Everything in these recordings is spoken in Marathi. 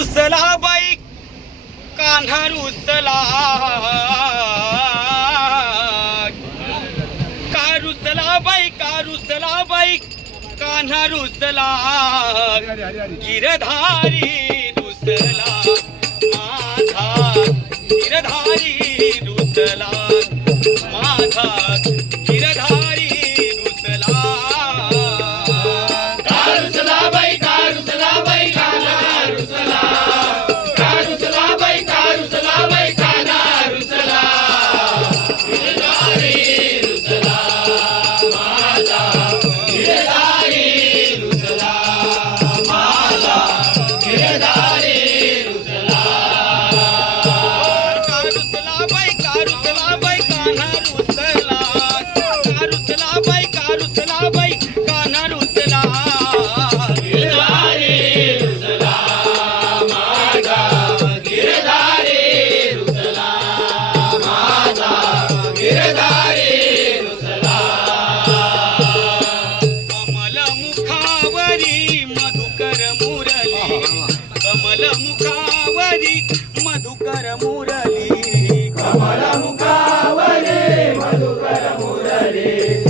उचला बाई कान्हार उचला. कार उचला बाई कार उचला बाई कान्हार उचला. गिरधारी उचला Murli Kamal मुखावरी Madhukar Murli. Kamal मुखावरी Madhukar Murli.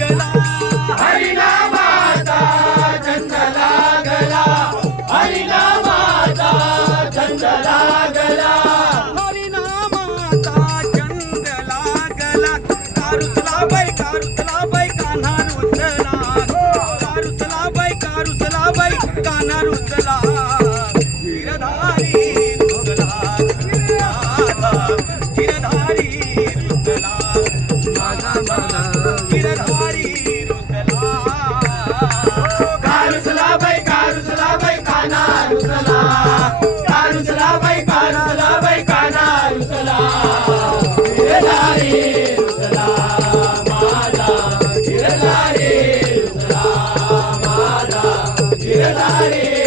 Good night. Yeah.